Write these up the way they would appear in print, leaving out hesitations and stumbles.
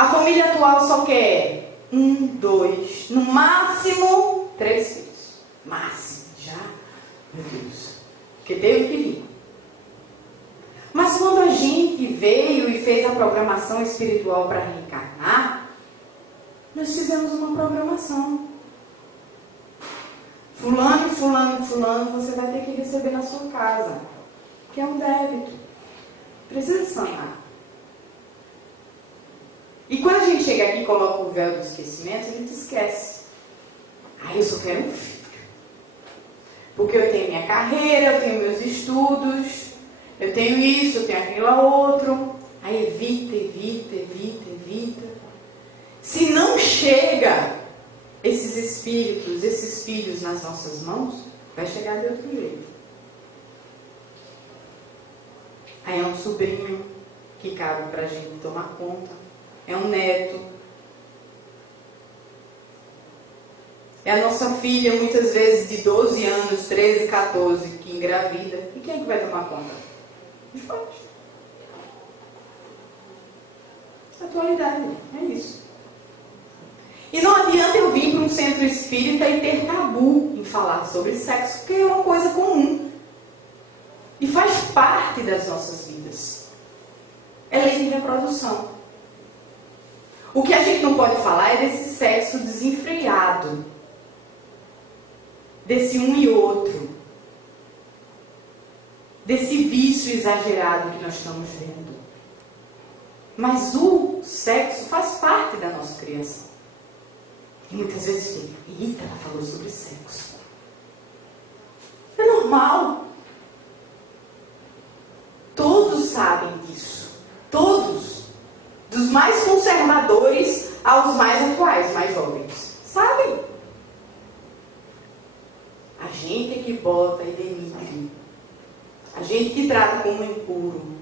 A família atual só quer 1, 2, no máximo 3 filhos. Máximo, já, meu Deus, porque teve que vir. Mas quando a gente veio e fez a programação espiritual para reencarnar, nós fizemos uma programação. Fulano, fulano, fulano, você vai ter que receber na sua casa, que é um débito. Precisa sanar. E quando a gente chega aqui e coloca o véu do esquecimento, a gente esquece. Eu só quero um filho. Porque eu tenho minha carreira, eu tenho meus estudos, eu tenho isso, eu tenho aquilo outro. Aí evita, evita, evita, evita. Se não chega esses espíritos, esses filhos nas nossas mãos, vai chegar de outro jeito. Aí é um sobrinho que cabe para a gente tomar conta. É um neto. É a nossa filha, muitas vezes de 12 anos, 13, 14, que engravida. E quem é que vai tomar conta? Os pais. Atualidade, é isso. E não adianta eu vir para um centro espírita e ter tabu em falar sobre sexo, porque é uma coisa comum. E faz parte das nossas vidas. É lei de reprodução. O que a gente não pode falar é desse sexo desenfreado. Desse um e outro. Desse vício exagerado que nós estamos vendo. Mas o sexo faz parte da nossa criação. E muitas vezes fica, eita, ela falou sobre sexo. É normal. Todos sabem disso. Todos. Dos mais conservadores aos mais atuais, mais jovens. Sabem? A gente é que bota e denigre. A gente que trata como impuro.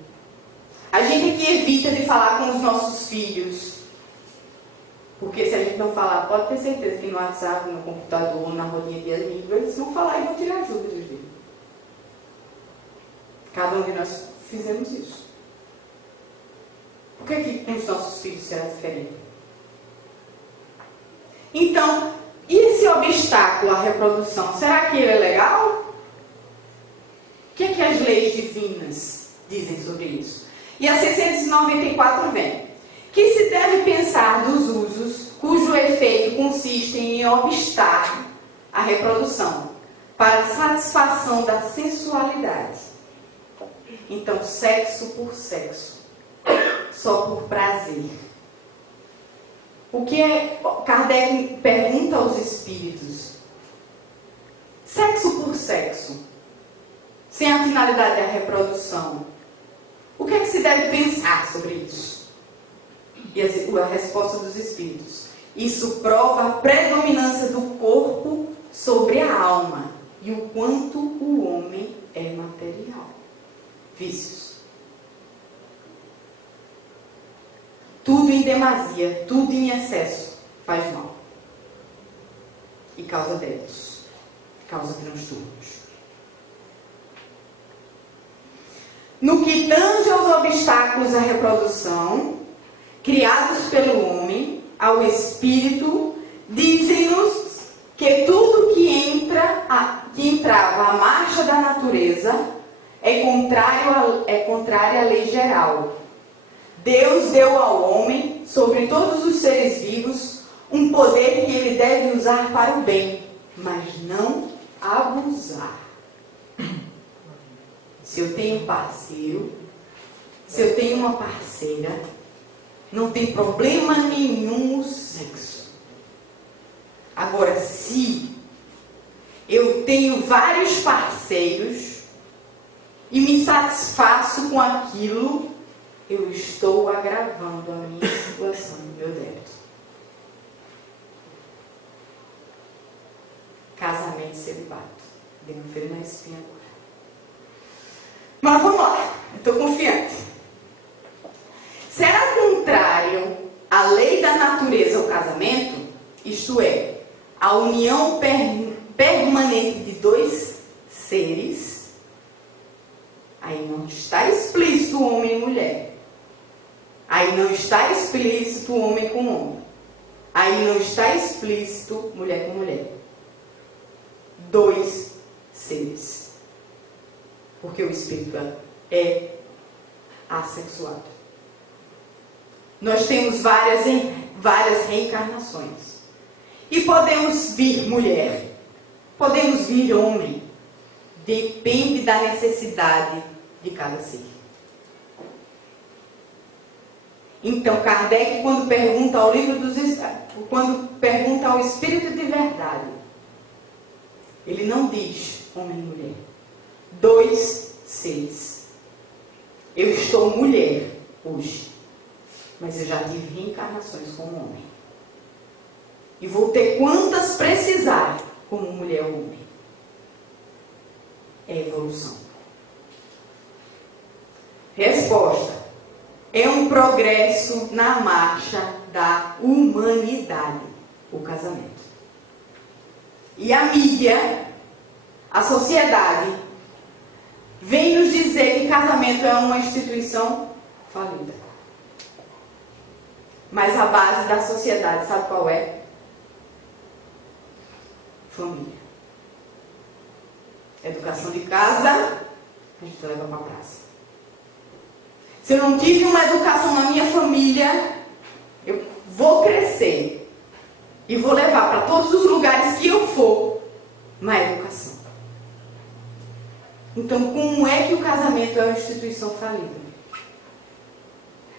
A gente é que evita de falar com os nossos filhos. Porque se a gente não falar, pode ter certeza que no WhatsApp, no computador, na rodinha de amigos, eles vão falar e vão tirar ajuda de vida. Cada um de nós fizemos isso. Por que com os nossos filhos será diferente? Então, e esse obstáculo à reprodução? Será que ele é legal? O que é que as leis divinas dizem sobre isso? E a 694 vem. Que se deve pensar dos usos cujo efeito consiste em obstar a reprodução para satisfação da sensualidade. Então, sexo por sexo. Só por prazer. O que é? Kardec pergunta aos espíritos: sexo por sexo, sem a finalidade da reprodução, o que é que se deve pensar sobre isso? E a resposta dos espíritos: isso prova a predominância do corpo sobre a alma e o quanto o homem é material. Vícios. Tudo em demasia, tudo em excesso faz mal. E causa débitos, causa transtornos. No que tange aos obstáculos à reprodução, criados pelo homem, ao espírito, dizem-nos que tudo que entrava à marcha da natureza é contrário à lei geral. Deus deu ao homem, sobre todos os seres vivos, um poder que ele deve usar para o bem, mas não abusar. Se eu tenho um parceiro, se eu tenho uma parceira, não tem problema nenhum o sexo. Agora, se eu tenho vários parceiros e me satisfaço com aquilo, eu estou agravando a minha situação, o meu débito. Casamento celibato. Dei um frio na espinha agora. Mas vamos lá, eu estou confiante. Será contrário à lei da natureza ao casamento? Isto é, a união permanente de dois seres. Aí não está explícito homem e mulher. Aí não está explícito homem com homem. Aí não está explícito mulher com mulher. 2 seres. Porque o espírito é assexuado. Nós temos várias reencarnações. E podemos vir mulher, podemos vir homem. Depende da necessidade de cada ser. Então, Kardec, quando pergunta ao Espírito de Verdade, ele não diz homem e mulher. 2 seres. Eu estou mulher hoje, mas eu já tive reencarnações como homem. E vou ter quantas precisar como mulher ou homem. É evolução. Resposta. É um progresso na marcha da humanidade, o casamento. E a mídia, a sociedade, vem nos dizer que casamento é uma instituição falida. Mas a base da sociedade, sabe qual é? Família. Educação de casa, a gente leva para a praça. Se eu não tive uma educação na minha família, eu vou crescer e vou levar para todos os lugares que eu for na educação. Então, como é que o casamento é uma instituição falida?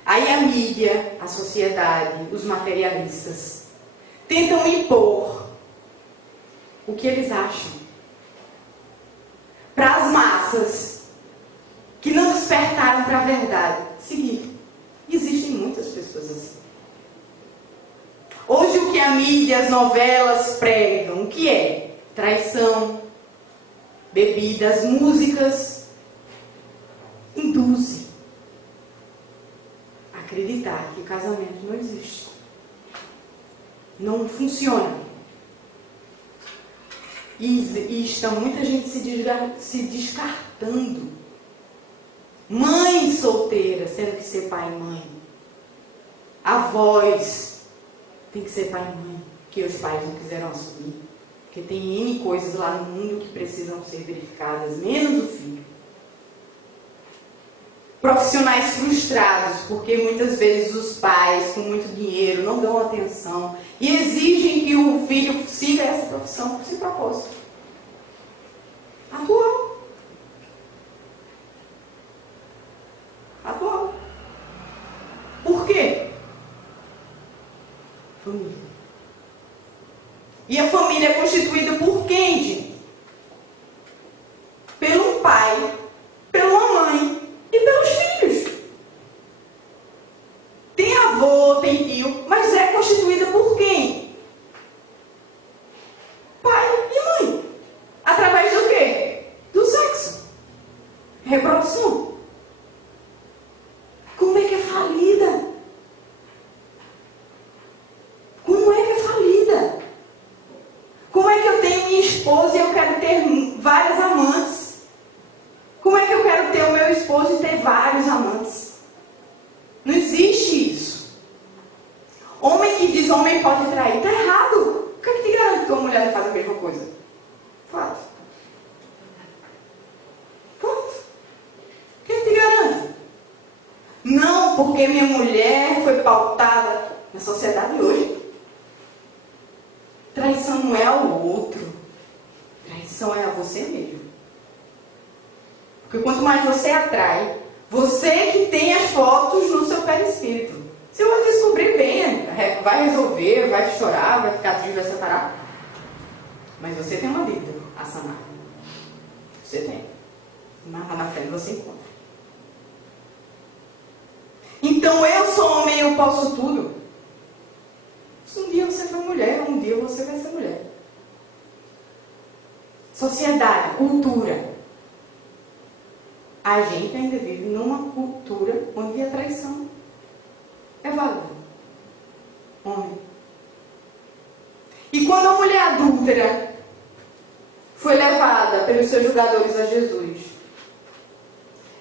Aí a mídia, a sociedade, os materialistas tentam impor o que eles acham para as massas que não despertaram para a verdade seguir. Existem muitas pessoas assim. Hoje o que a mídia, as novelas pregam, o que é? Traição, bebidas, músicas, induzem a acreditar que casamento não existe. Não funciona. E está muita gente se descartando. Mães solteiras tendo que ser pai e mãe. Avós tem que ser pai e mãe, que os pais não quiseram assumir. Porque tem N coisas lá no mundo que precisam ser verificadas, menos o filho. Profissionais frustrados, porque muitas vezes os pais, com muito dinheiro, não dão atenção e exigem que o filho siga essa profissão sem propósito. Atual. Por quê? Família. E a família é constituída por quem, gente? Pelo pai, pela mãe e pelos filhos. Tem avô, tem tio, mas é constituída por quem? Pai e mãe. Através do quê? Do sexo. Reprodução. Como é que é falida? Como é que é falida? Como é que eu tenho minha esposa e eu quero ter várias amantes? Como é que eu quero ter o meu esposo e ter vários amantes? Não existe isso. Homem que diz homem pode trair, está errado. O que é que te garante que uma mulher não faz a mesma coisa? Fato. Fato. O que é que te garante? Não, porque minha mulher foi pautada na sociedade hoje. Traição não é ao outro. Traição é a você mesmo. Porque quanto mais você atrai, você que tem as fotos no seu perispírito. Você vai descobrir bem, vai resolver, vai chorar, vai ficar triste, vai separar. Mas você tem uma dívida a sanar. Você tem. Mas lá na frente você encontra. Então eu sou homem, eu posso tudo. Se um dia você for mulher, um dia você vai ser mulher. Sociedade, cultura. A gente ainda vive numa cultura onde a traição é válida. Homem. E quando a mulher adúltera foi levada pelos seus julgadores a Jesus,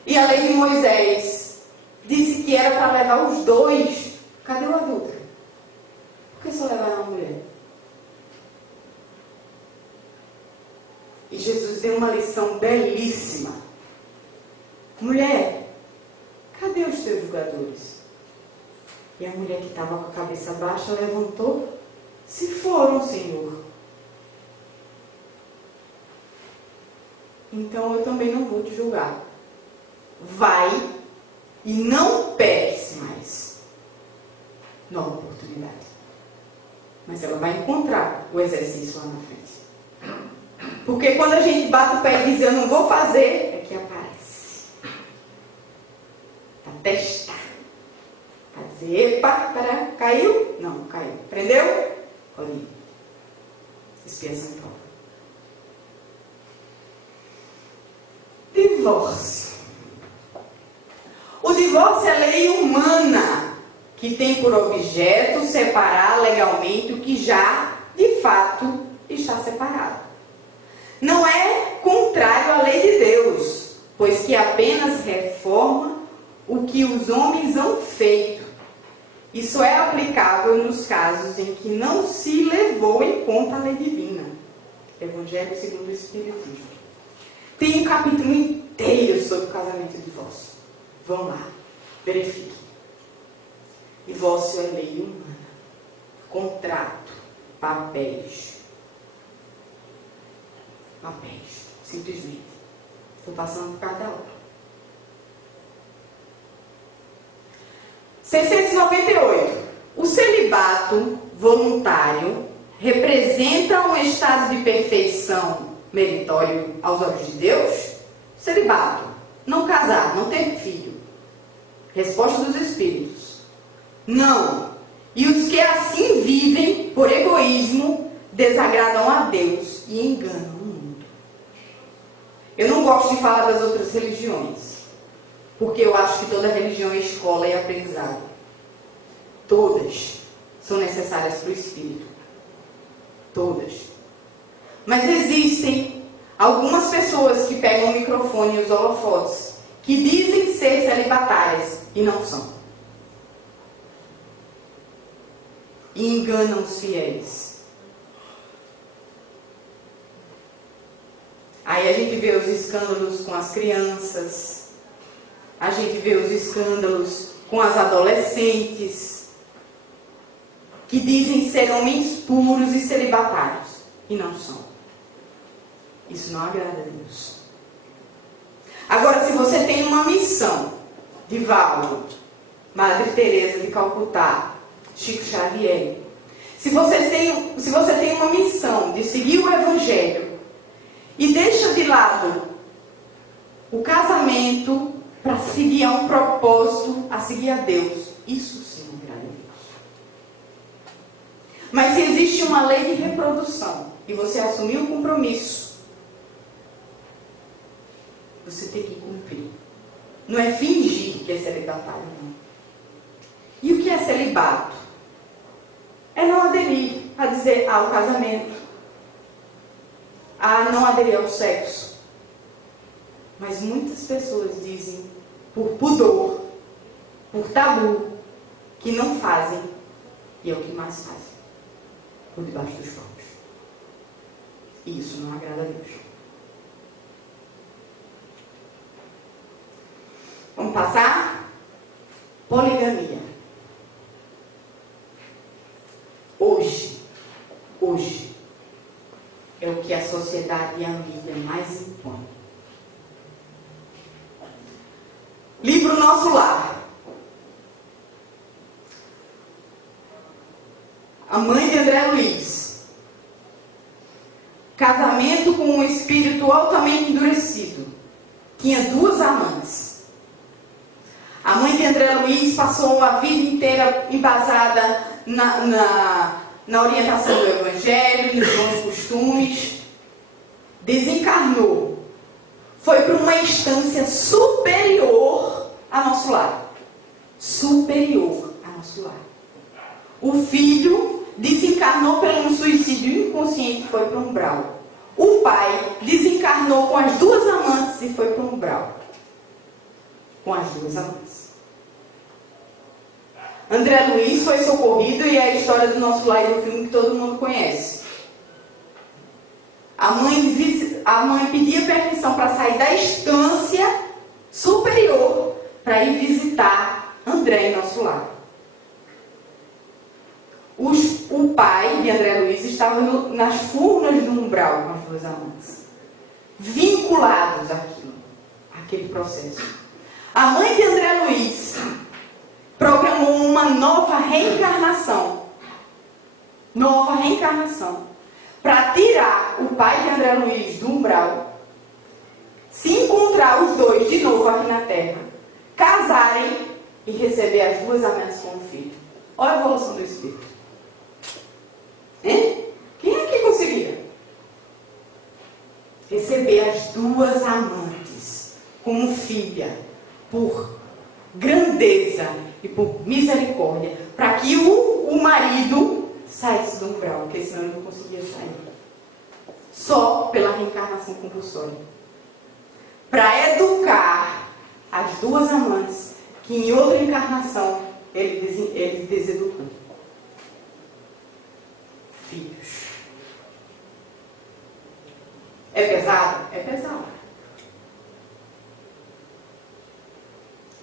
e a lei de Moisés disse que era para levar os dois, cadê o adulto? Por que só levaram uma mulher? E Jesus deu uma lição belíssima. Mulher, cadê os teus julgadores? E a mulher que estava com a cabeça baixa levantou. Se foram, Senhor. Então eu também não vou te julgar. Vai e não peques mais. Nova oportunidade. Mas ela vai encontrar o exercício lá na frente. Porque quando a gente bate o pé e diz eu não vou fazer, é que aparece. Para testar. Para dizer, epa, caiu? Não, caiu. Prendeu? Olha. Expiação em prova. Divórcio. O divórcio é a lei humana que tem por objeto separar legalmente o que já, de fato, está separado. Não é contrário à lei de Deus, pois que apenas reforma o que os homens han feito. Isso é aplicável nos casos em que não se levou em conta a lei divina. Evangelho segundo o Espiritismo. Tem um capítulo inteiro sobre o casamento e o divórcio. Vão lá, verifiquem. Divórcio é lei humana. Contrato, papéis. Papéis, simplesmente. Estou passando por cada hora. 698. O celibato voluntário representa um estado de perfeição meritório aos olhos de Deus? Celibato. Não casar, não ter filho. Resposta dos Espíritos. Não. E os que assim vivem, por egoísmo, desagradam a Deus e enganam o mundo. Eu não gosto de falar das outras religiões, porque eu acho que toda religião é escola e aprendizado. Todas são necessárias para o Espírito. Todas. Mas existem algumas pessoas que pegam o microfone e os holofotes, que dizem ser celibatárias e não são. E enganam os fiéis. Aí a gente vê os escândalos com as crianças, a gente vê os escândalos com as adolescentes, que dizem ser homens puros e celibatários, e não são. Isso não agrada a Deus. Agora, se você tem uma missão, Divaldo, Madre Teresa de Calcutá, Chico Xavier, se você tem uma missão de seguir o Evangelho e deixa de lado o casamento para seguir a um propósito, a seguir a Deus, isso sim não agrada a Deus. Mas se existe uma lei de reprodução e você assumiu o compromisso, você tem que cumprir. Não é fingir que é celibatário, não. E o que é celibato? É não aderir a dizer ao casamento, a não aderir ao sexo. Mas muitas pessoas dizem, por pudor, por tabu, que não fazem, e é o que mais fazem, por debaixo dos panos. E isso não agrada a Deus. Vamos passar? Poligamia. Hoje, é o que a sociedade e a mídia mais impõe. Livro Nosso Lar. A mãe de André Luiz. Casamento com um espírito altamente endurecido. Tinha 2 amantes. A mãe de André Luiz passou a vida inteira embasada na orientação do Evangelho, nos bons costumes. Desencarnou. Foi para uma instância superior a Nosso Lar. Superior a Nosso Lar. O filho desencarnou por um suicídio inconsciente e foi para um umbral. O pai desencarnou com as 2 amantes e foi para um umbral. Com as 2 amantes. André Luiz foi socorrido e é a história do nosso lar e do filme que todo mundo conhece. A mãe pedia permissão para sair da estância superior para ir visitar André em nosso lar. O pai de André Luiz estava nas furnas do umbral com as duas amantes, vinculados àquele processo. A mãe de André Luiz programou uma nova reencarnação, para tirar o pai de André Luiz do umbral, se encontrar os dois de novo aqui na Terra, casarem e receber as duas amantes como filho. Olha a evolução do espírito. Hein? Quem é que conseguia receber as duas amantes como filha, por grandeza e por misericórdia, para que o marido saísse do umbral, porque senão ele não conseguia sair, só pela reencarnação compulsória, para educar as duas amantes que em outra encarnação ele deseducou. Filhos. É pesado? É pesado.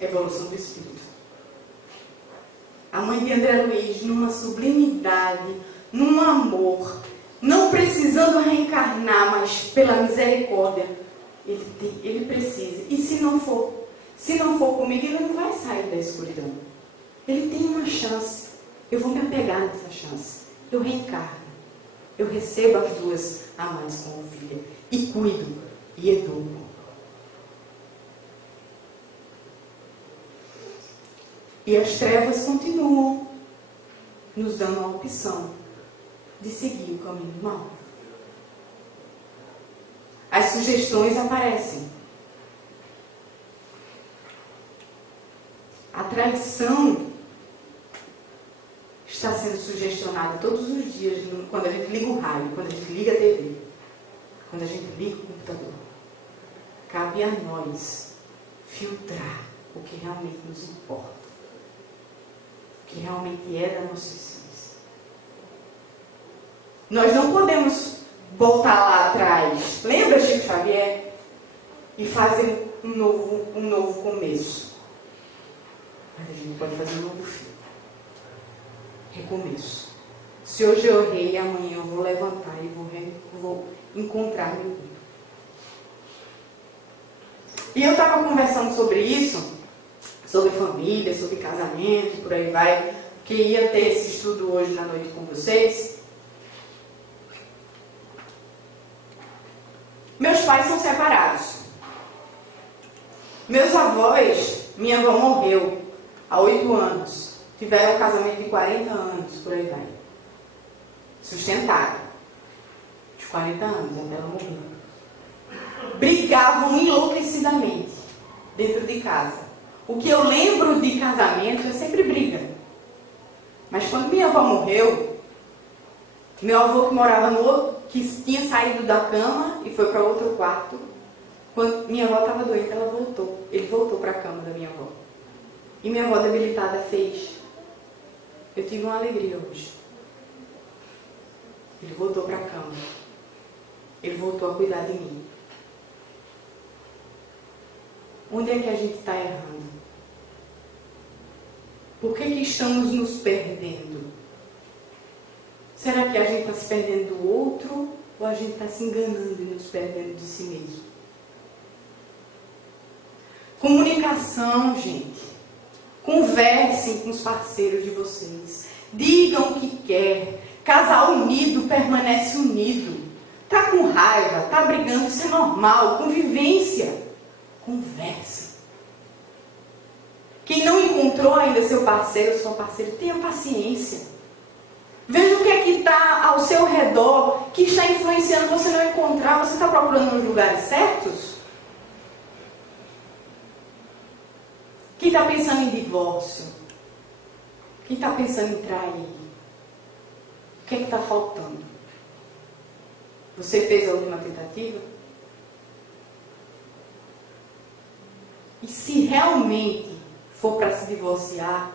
Evolução do espírito. A mãe de André Luiz, numa sublimidade, num amor, não precisando reencarnar, mas pela misericórdia, ele precisa. E se não for comigo, ele não vai sair da escuridão. Ele tem uma chance. Eu vou me apegar nessa chance. Eu reencarno. Eu recebo as duas amantes como filha. E cuido. E educo. E as trevas continuam nos dando a opção de seguir o caminho mau. As sugestões aparecem. A traição está sendo sugestionada todos os dias, quando a gente liga o rádio, quando a gente liga a TV, quando a gente liga o computador. Cabe a nós filtrar o que realmente nos importa, o que realmente é da nossa essência. Nós não podemos voltar lá atrás, lembra Chico Xavier? E fazer um novo começo. Mas a gente pode fazer um novo fim. Recomeço. Se hoje eu errei, amanhã eu vou levantar e vou encontrar meu Deus. E eu estava conversando sobre isso, sobre família, sobre casamento, por aí vai, que ia ter esse estudo hoje na noite com vocês. Meus pais são separados. Meus avós, minha avó morreu há 8 anos. Tiveram um casamento de 40 anos, por aí vai. Sustentaram. De 40 anos, até ela morrer. Brigavam enlouquecidamente dentro de casa. O que eu lembro de casamento é sempre briga. Mas quando minha avó morreu, meu avô que morava no outro, que tinha saído da cama e foi para outro quarto, quando minha avó estava doente, ela voltou. Ele voltou para a cama da minha avó. E minha avó debilitada fez: eu tive uma alegria hoje. Ele voltou para a cama. Ele voltou a cuidar de mim. Onde é que a gente está errando? Por que estamos nos perdendo? Será que a gente está se perdendo do outro ou a gente está se enganando e nos perdendo de si mesmo? Comunicação, gente. Conversem com os parceiros de vocês. Digam o que quer. Casal unido permanece unido. Está com raiva, está brigando, isso é normal. Convivência. Conversa. Quem não encontrou ainda seu parceiro ou sua parceira, tenha paciência. Veja o que é que está ao seu redor, que está influenciando você não encontrar. Você está procurando nos lugares certos? Quem está pensando em divórcio? Quem está pensando em trair? O que é que está faltando? Você fez a última tentativa? E se realmente for para se divorciar,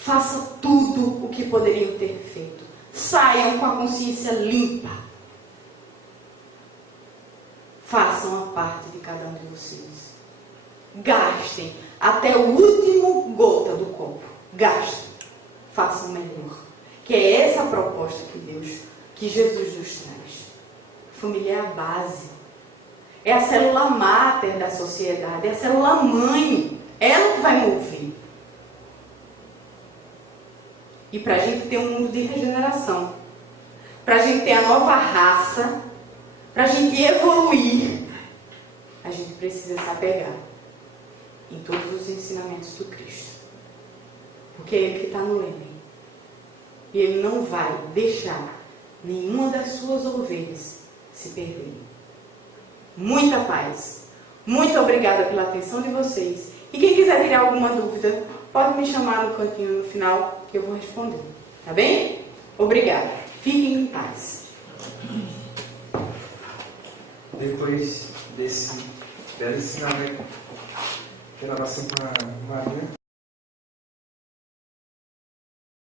Faça tudo o que poderiam ter feito. Saiam com a consciência limpa. Façam a parte de cada um de vocês. Gastem até o último gota do copo. Gastem. Façam melhor. Que é essa a proposta que Jesus nos traz. A família é a base. É a célula máter da sociedade. É a célula mãe. Ela que vai mover. E para a gente ter um mundo de regeneração, para a gente ter a nova raça, para a gente evoluir, a gente precisa se apegar em todos os ensinamentos do Cristo. Porque é Ele que está no leme. E Ele não vai deixar nenhuma das suas ovelhas se perder. Muita paz. Muito obrigada pela atenção de vocês. E quem quiser tirar alguma dúvida, pode me chamar no cantinho no final, que eu vou responder. Tá bem? Obrigada. Fiquem em paz. Depois desse belo ensinamento, quero oração com a Maria.